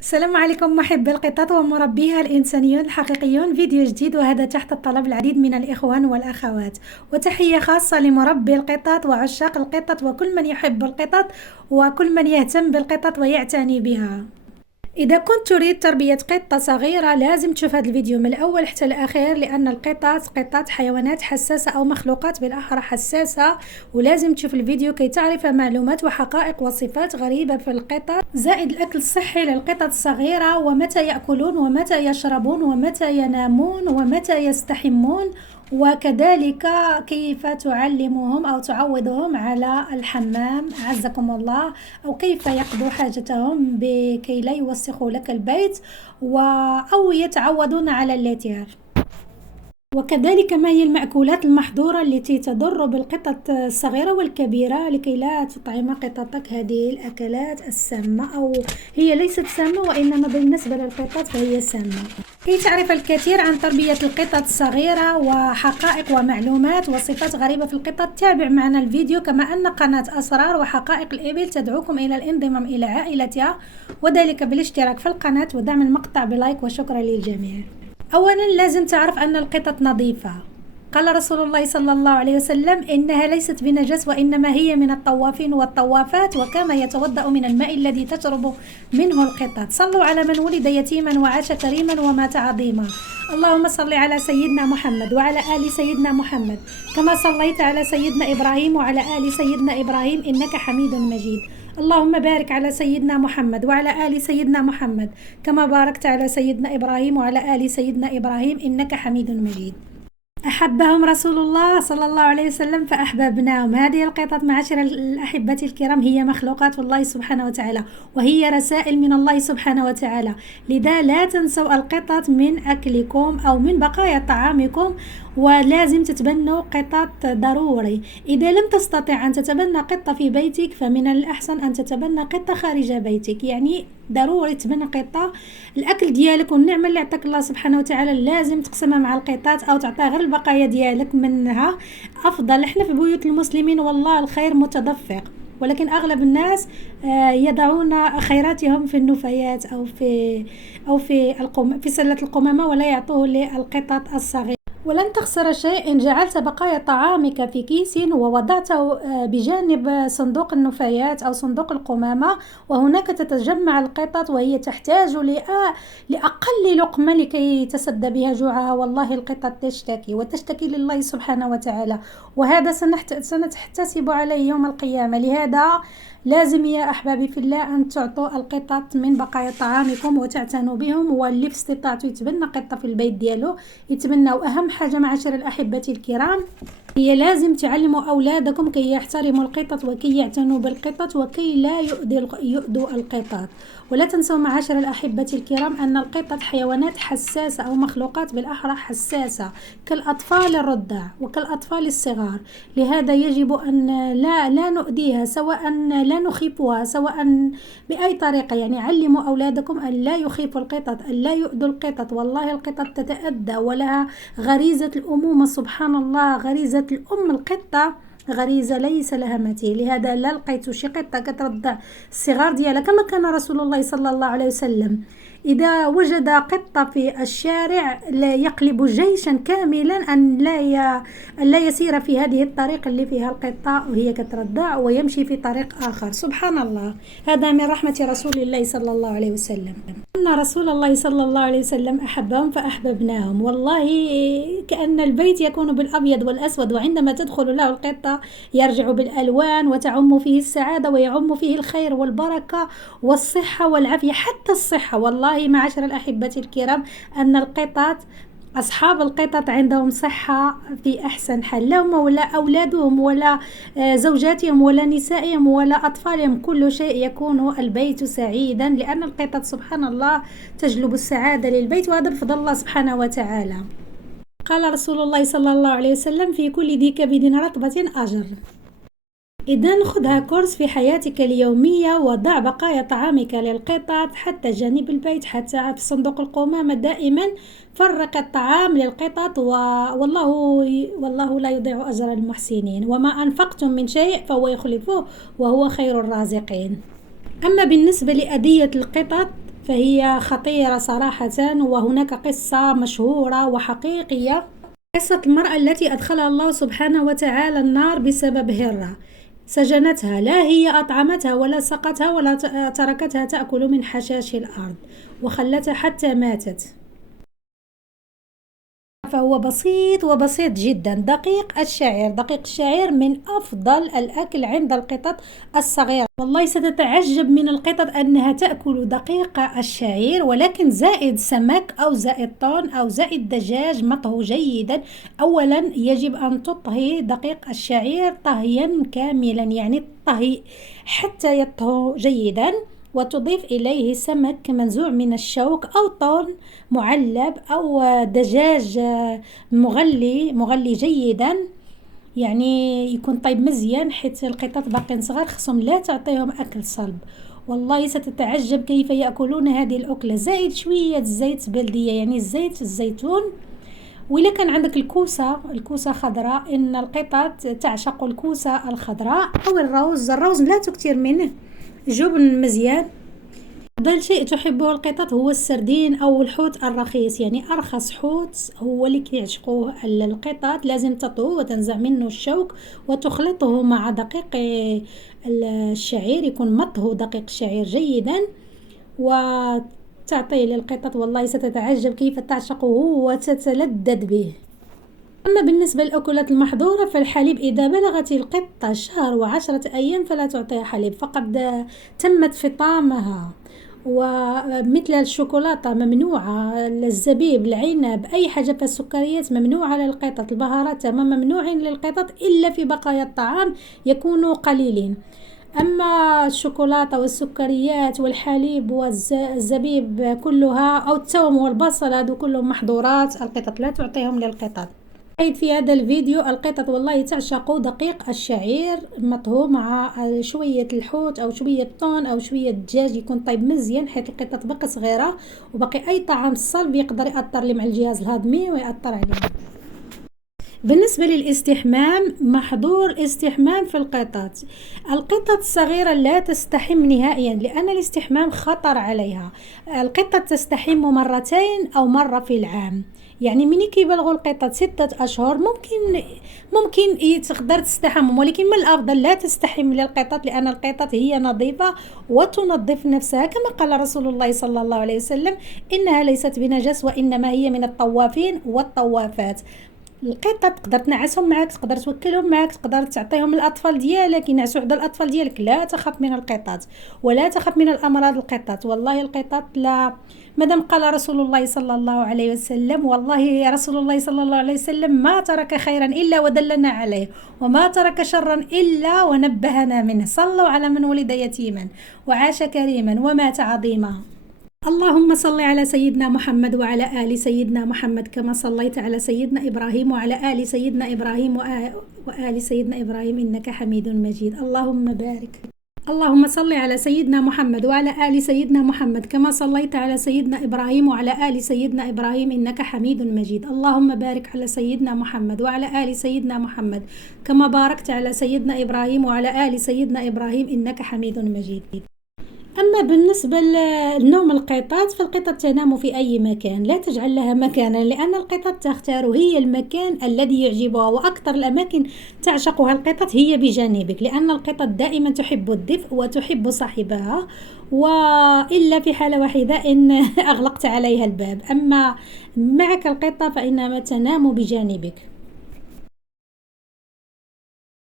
السلام عليكم محبي القطط ومربيها الإنسانيون الحقيقيون. فيديو جديد وهذا تحت الطلب العديد من الإخوان والأخوات، وتحية خاصة لمربي القطط وعشاق القطط وكل من يحب القطط وكل من يهتم بالقطط ويعتني بها. إذا كنت تريد تربية قطة صغيرة لازم تشوف هذا الفيديو من الأول حتى الأخير، لأن قطات حيوانات حساسة أو مخلوقات بالأحرى حساسة، ولازم تشوف الفيديو كي تعرف معلومات وحقائق وصفات غريبة في القطط، زائد الأكل الصحي للقطط الصغيرة ومتى يأكلون ومتى يشربون ومتى ينامون ومتى يستحمون، وكذلك كيف تعلمهم أو تعودهم على الحمام أعزكم الله، أو كيف يقضوا حاجتهم كي لا يوسخوا لك البيت أو يتعودون على الاتيار. وكذلك ما هي المأكولات المحظورة التي تضر بالقطط الصغيرة والكبيرة لكي لا تطعم قطتك هذه الأكلات السامة، أو هي ليست سامة وإنما بالنسبة للقطط فهي سامة. كي تعرف الكثير عن تربية القطط الصغيرة وحقائق ومعلومات وصفات غريبة في القطط تابع معنا الفيديو، كما أن قناة أسرار وحقائق الإبل تدعوكم إلى الانضمام إلى عائلتها، وذلك بالاشتراك في القناة ودعم المقطع بلايك، وشكرا للجميع. أولا لازم تعرف أن القطط نظيفة. قال رسول الله صلى الله عليه وسلم إنها ليست بنجس وإنما هي من الطوافين والطوافات، وكان يتوضأ من الماء الذي تشرب منه القطط. صلوا على من ولد يتيما وعاش كريما ومات عظيما. اللهم صل على سيدنا محمد وعلى آل سيدنا محمد كما صليت على سيدنا إبراهيم وعلى آل سيدنا إبراهيم إنك حميد مجيد. اللهم بارك على سيدنا محمد وعلى آل سيدنا محمد كما باركت على سيدنا إبراهيم وعلى آل سيدنا إبراهيم إنك حميد مجيد. أحبهم رسول الله صلى الله عليه وسلم فأحببناهم. هذه القطط معاشر الأحبة الكرام هي مخلوقات الله سبحانه وتعالى، وهي رسائل من الله سبحانه وتعالى، لذا لا تنسوا القطط من أكلكم أو من بقايا طعامكم، ولازم تتبنوا قطط ضروري. إذا لم تستطع أن تتبنى قطة في بيتك فمن الأحسن أن تتبنى قطة خارج بيتك، يعني ضروري تبنى قطة. الأكل ديالك والنعمة اللي عطاك الله سبحانه وتعالى لازم تقسمها مع القطات أو تعطيها غير البقايا ديالك منها أفضل. احنا في بيوت المسلمين والله الخير متدفق، ولكن أغلب الناس يضعون خيراتهم في النفايات أو في سلة القمامة ولا يعطوه للقطط الصغيرة. ولن تخسر شيء إن جعلت بقايا طعامك في كيس ووضعته بجانب صندوق النفايات أو صندوق القمامة، وهناك تتجمع القطط وهي تحتاج لأقل لقمة لكي تسد بها جوعها. والله القطط تشتكي وتشتكي لله سبحانه وتعالى، وهذا سنتحتسب عليه يوم القيامة. لهذا لازم يا أحبابي في الله أن تعطوا القطط من بقايا طعامكم وتعتنوا بهم، واللي في استطاعته يتبنى قطة في البيت ديالو يتبنى. وأهم حاجة معاشر الأحبة الكرام هي لازم تعلموا أولادكم كي يحترموا القطط وكي يعتنوا بالقطط وكي لا يؤذوا القطط. ولا تنسوا معاشر الأحبة الكرام أن القطط حيوانات حساسة أو مخلوقات بالأحرى حساسة كالأطفال الرضع وكالأطفال الصغار، لهذا يجب أن لا نؤذيها، سواء لا نخيفها سواء بأي طريقة. يعني علموا أولادكم أن لا يخيفوا القطط، أن لا يؤذوا القطط. والله القطط تتأذى ولها غريزة الأمومة، سبحان الله، غريزة الأم. القطة غريزة ليس لها مثيل، لهذا لا لقيت شي قطة كترضع الصغار ديالها، كما كان رسول الله صلى الله عليه وسلم إذا وجد قطة في الشارع لا يقلب جيشا كاملا أن لا يسير في هذه الطريق اللي فيها القطة وهي كترضع ويمشي في طريق آخر. سبحان الله، هذا من رحمة رسول الله صلى الله عليه وسلم. أن رسول الله صلى الله عليه وسلم أحبهم فأحببناهم. والله كأن البيت يكون بالأبيض والأسود، وعندما تدخل له القطة يرجع بالألوان وتعم فيه السعادة ويعم فيه الخير والبركة والصحة والعافية، حتى الصحة. والله معاشر الأحبة الكرام أن القطط أصحاب القطط عندهم صحة في أحسن حال، لهم ولا أولادهم ولا زوجاتهم ولا نسائهم ولا أطفالهم، كل شيء يكون البيت سعيدا، لأن القطط سبحان الله تجلب السعادة للبيت، وهذا بفضل الله سبحانه وتعالى. قال رسول الله صلى الله عليه وسلم في كل ذي كبد رطبة أجر. إذن خذها كورس في حياتك اليومية، وضع بقايا طعامك للقطط حتى جانب البيت، حتى في صندوق القمامة دائما فرق الطعام للقطط، والله لا يضيع أجر المحسنين، وما أنفقتم من شيء فهو يخلفه وهو خير الرازقين. أما بالنسبة لأذية القطط فهي خطيرة صراحة. وهناك قصة مشهورة وحقيقية، قصة المرأة التي أدخلها الله سبحانه وتعالى النار بسبب هرة سجنتها، لا هي أطعمتها ولا سقتها ولا تركتها تأكل من حشاش الأرض وخلتها حتى ماتت. فهو بسيط وبسيط جدا. دقيق الشعير، دقيق الشعير من أفضل الأكل عند القطط الصغيرة. والله ستتعجب من القطط أنها تأكل دقيق الشعير، ولكن زائد سمك أو زائد طن أو زائد دجاج مطهو جيدا. أولا يجب أن تطهي دقيق الشعير طهيا كاملا، يعني الطهي حتى يطهو جيدا، وتضيف إليه سمك منزوع من الشوك أو طن معلب أو دجاج مغلي جيدا، يعني يكون طيب مزيان، حيث القطط باقين صغار خصهم لا تعطيهم أكل صلب. والله ستتعجب كيف يأكلون هذه الأكلة. زائد شوية زيت بلدية، يعني زيت الزيتون. وإلا كان عندك الكوسة خضراء، إن القطط تعشق الكوسة الخضراء أو الروز لا تكثر منه، جبن مزيان. أفضل شيء تحبه القطط هو السردين أو الحوت الرخيص، يعني أرخص حوت هو اللي كيعشقوه القطط. لازم تطهوه وتنزع منه الشوك وتخلطه مع دقيق الشعير، يكون مطهو دقيق الشعير جيدا وتعطيه للقطط. والله ستتعجب كيف تعشقه وتتلذذ به. أما بالنسبة للأكلات المحظورة فالحليب، إذا بلغت القطة شهر و10 أيام فلا تعطيها حليب، فقد تمت فطامها. ومثل الشوكولاتة ممنوعة، الزبيب، العنب، أي حاجة في السكريات ممنوعة للقطط. البهارات ممنوعين للقطط إلا في بقايا الطعام يكونوا قليلين. أما الشوكولاتة والسكريات والحليب والزبيب كلها، أو الثوم والبصل، هذو كلهم محظورات، القطط لا تعطيهم للقطط. في هذا الفيديو القطط والله تعشق دقيق الشعير مطهو مع شوية الحوت أو شوية طن أو شوية دجاج، يكون طيب مزيان، حيث القطط بقى صغيرة وبقي أي طعام صلب يقدر يأثر لهم على الجهاز الهضمي ويأثر عليه. بالنسبة للاستحمام، محظور استحمام في القطط الصغيرة لا تستحم نهائيا، لأن الاستحمام خطر عليها. القطة تستحم مرتين أو مرة في العام، يعني من كيبلغوا القطط 6 أشهر ممكن تقدر تستحمم، ولكن من الأفضل لا تستحم للقطط، لأن القطط هي نظيفة وتنظف نفسها، كما قال رسول الله صلى الله عليه وسلم: إنها ليست بنجس وإنما هي من الطوافين والطوافات. القطط تقدر تنعسهم معك، تقدر توكلهم معك، تقدر تعطيهم الأطفال ديالك ينعسوا عند الأطفال ديالك. لا تخاف من القطط ولا تخاف من الأمراض. القطط والله القطط لا، مادام قال رسول الله صلى الله عليه وسلم، والله رسول الله صلى الله عليه وسلم ما ترك خيرا إلا ودلنا عليه، وما ترك شرا إلا ونبهنا منه. صلوا على من ولد يتيما وعاش كريما ومات عظيما. اللهم صل على سيدنا محمد وعلى آل سيدنا محمد كما صليت على سيدنا إبراهيم وعلى آل سيدنا إبراهيم وآل سيدنا إبراهيم إنك حميد مجيد. اللهم بارك. اللهم صل على سيدنا محمد وعلى آل سيدنا محمد كما صليت على سيدنا إبراهيم وعلى آل سيدنا إبراهيم إنك حميد مجيد. اللهم بارك على سيدنا محمد وعلى آل سيدنا محمد كما باركت على سيدنا إبراهيم وعلى آل سيدنا إبراهيم إنك حميد مجيد. أما بالنسبة لنوم القطط، فالقطط تنام في أي مكان، لا تجعل لها مكانا، لأن القطط تختار هي المكان الذي يعجبها، وأكثر الأماكن تعشقها القطط هي بجانبك، لأن القطط دائما تحب الدفء وتحب صاحبها، وإلا في حالة واحدة إن أغلقت عليها الباب. أما معك القطة فإنما تنام بجانبك.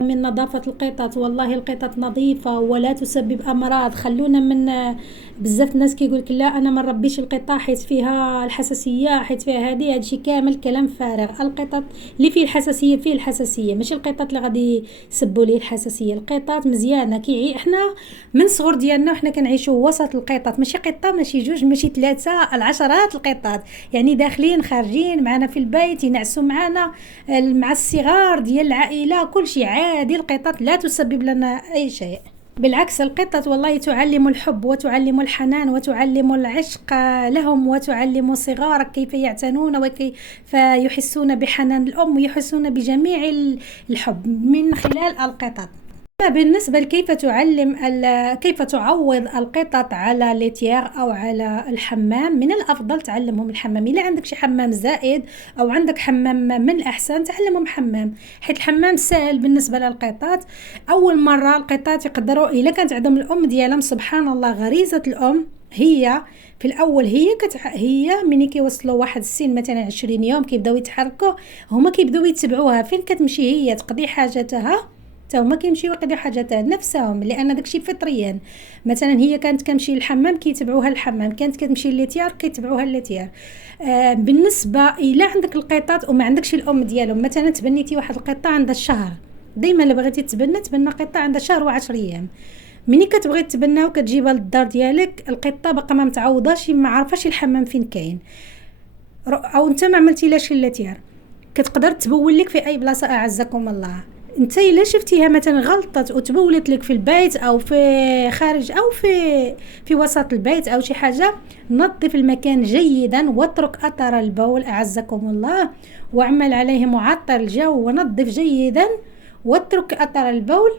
من نظافة القطط، والله القطط نظيفة ولا تسبب أمراض. خلونا من بزاف الناس كيقولك لا أنا ما نربيش القطة حيت فيها الحساسية، حيت فيها هادشي كامل كلام فارغ. القطط اللي فيه الحساسية فيه الحساسية، ماشي القطط اللي غادي يسبوا ليه الحساسية. القطط مزيانة احنا من صغر ديالنا وحنا كنعيشوا وسط القطط، ماشي قطة ماشي جوج ماشي 3، العشرات القطط، يعني داخلين خارجين معنا في البيت، ينعسوا معنا مع الصغار ديال العائلة، كل شيء عادي. القطط لا تسبب لنا أي شيء، بالعكس القطط والله تعلم الحب وتعلم الحنان وتعلم العشق لهم، وتعلم صغارك كيف يعتنون وكيف يحسون بحنان الأم ويحسون بجميع الحب من خلال القطط. بالنسبة لكيف تعلم كيف تعوض القطط على ليتيار أو على الحمام، من الأفضل تعلمهم الحمام. إلا عندك شي حمام زائد أو عندك حمام، من الأحسن تعلمهم حمام، حيث الحمام سهل بالنسبة للقطط. أول مرة القطط يقدروا، إلا كانت عندهم الأم ديالهم سبحان الله غريزة الأم، هي في الأول هي مني كيوصلوا واحد السن مثلا 20 يوم كيبداو يتحركوا، هما كيبداو يتبعوها فين كتمشي هي تقضي حاجتها، هما كيمشيو يقضيو حاجات نفسهم، لان داكشي فطريا. مثلا هي كانت كتمشي للحمام كيتبعوها الحمام، كانت كتمشي للتيار كيتبعوها للتيار. بالنسبه الى عندك القطط وما عندكش الام ديالهم، مثلا تبنيتي واحد القطه عندها الشهر، دائما اللي بغيتي تبنى قطه عندها شهر و10 ايام. مني كتبغي تبنى وكتجيبها للدار ديالك، القطه باقا ما متعوضاش، ما عارفاش الحمام فين كاين، او انت ما عملتيلاش اللتيار، كتقدر تبول لك في اي بلاصه اعزكم الله. انت الا شفتيها مثلا غلطت وتبولت لك في البيت او في خارج او في وسط البيت او شي حاجه، نظف المكان جيدا واترك اثر البول اعزكم الله، واعمل عليه معطر الجو ونظف جيدا واترك اثر البول.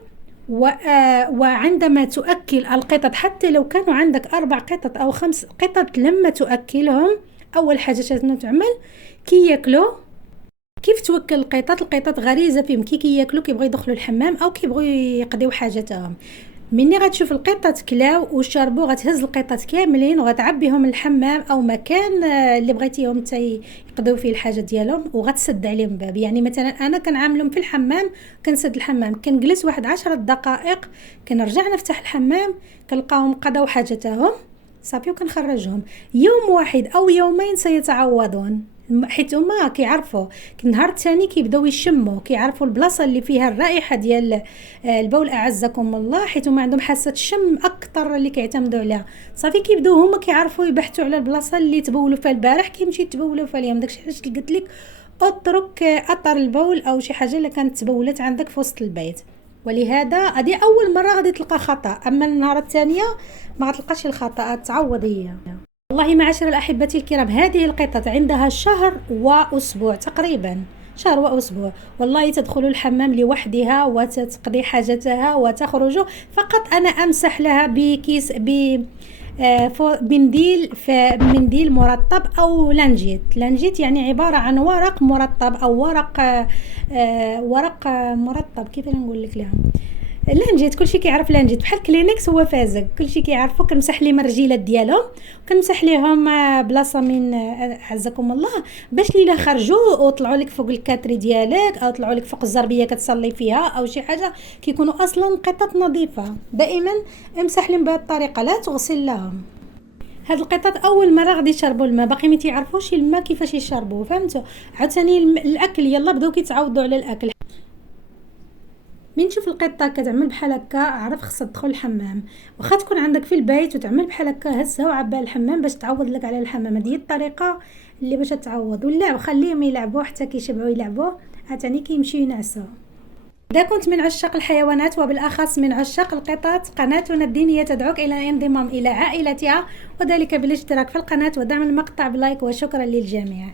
وعندما تؤكل القطط، حتى لو كانوا عندك 4 قطط أو 5 قطط، لما تؤكلهم أول حاجة شنو تعمل؟ كي ياكلوا، كيف توكل القطط غريزة فيهم كي ياكلوا كيبغوا يدخلوا الحمام أو كيبغوا يقضيو حاجتهم. مني غتشوف القطط كلاو وشربوا، غتهز القطط كاملين وغتعبيهم الحمام او مكان اللي بغيتيهم حتى يقضيو فيه الحاجه ديالهم، وغتسد عليهم باب. يعني مثلا انا كنعاملهم في الحمام، كنسد الحمام، كنجلس واحد 10 دقائق، كنرجع نفتح الحمام كنلقاهم قضاو حاجتهم صافي وكنخرجهم. يوم واحد او يومين سيتعوضون، حيت هما كيعرفوا النهار الثاني كيبداو يشموا، كيعرفوا البلاصه اللي فيها الرائحه ديال البول اعزكم الله، حيت هما عندهم حاسه الشم اكثر اللي كيعتمدوا عليها. صافي كيبداو هما كيعرفوا يبحثوا على البلاصه اللي تبولوا فيها البارح كيمشي يتبولوا فيها اليوم. داكشي علاش قلت لك اترك اثر البول او شي حاجه اللي كانت تبولت عندك في وسط البيت. ولهذا هذه اول مره غادي تلقى خطا، اما النهار الثانيه ما غتلقاش الخطا، تعوض هي. والله معاشر الأحبة الكرام، هذه القطط عندها شهر وأسبوع تقريبا، شهر وأسبوع. والله تدخل الحمام لوحدها وتقضي حاجتها وتخرج، فقط أنا أمسح لها بكيس منديل مرطب أو لانجيت يعني عبارة عن ورق مرطب أو ورق مرطب، كيف نقول لك لها لانجيت. كلشي كيعرف لانجيت بحال كلينكس، هو فازق، كلشي كيعرفو. كنمسح لي مرجيلات ديالهم وكنمسح ليهم بلاصه من عزكم الله، باش ليلا خرجوا وطلعوا لك فوق الكاتري ديالك او طلعوا لك فوق الزربيه كتصلي فيها او شي حاجه، كيكونوا اصلا قطط نظيفه. دائما امسح لهم بهذه الطريقه، لا تغسل لهم. هاد القطط اول مره غادي يشربوا الماء، باقي ما تيعرفوش الماء كيفاش يشربوه، فهمتوا؟ عاوتاني الاكل يلا بداو كيتعودوا على الاكل. من تشوف القطه كتعمل بحال هكا عرف خصها تدخل الحمام، واخا تكون عندك في البيت وتعمل بحال هكا هزها وعبها الحمام باش تعوض لك على الحمام. هذه هي الطريقه اللي باش تعوض. واللعب خليهم يلعبوا حتى كيشبعوا يلعبوا، عاوتاني كيمشيو ينعسوا. إذا كنت من عشاق الحيوانات وبالأخص من عشاق القطط، قناتنا الدينية تدعوك إلى الانضمام إلى عائلتها، وذلك بالاشتراك في القناة ودعم المقطع بلايك، وشكرا للجميع.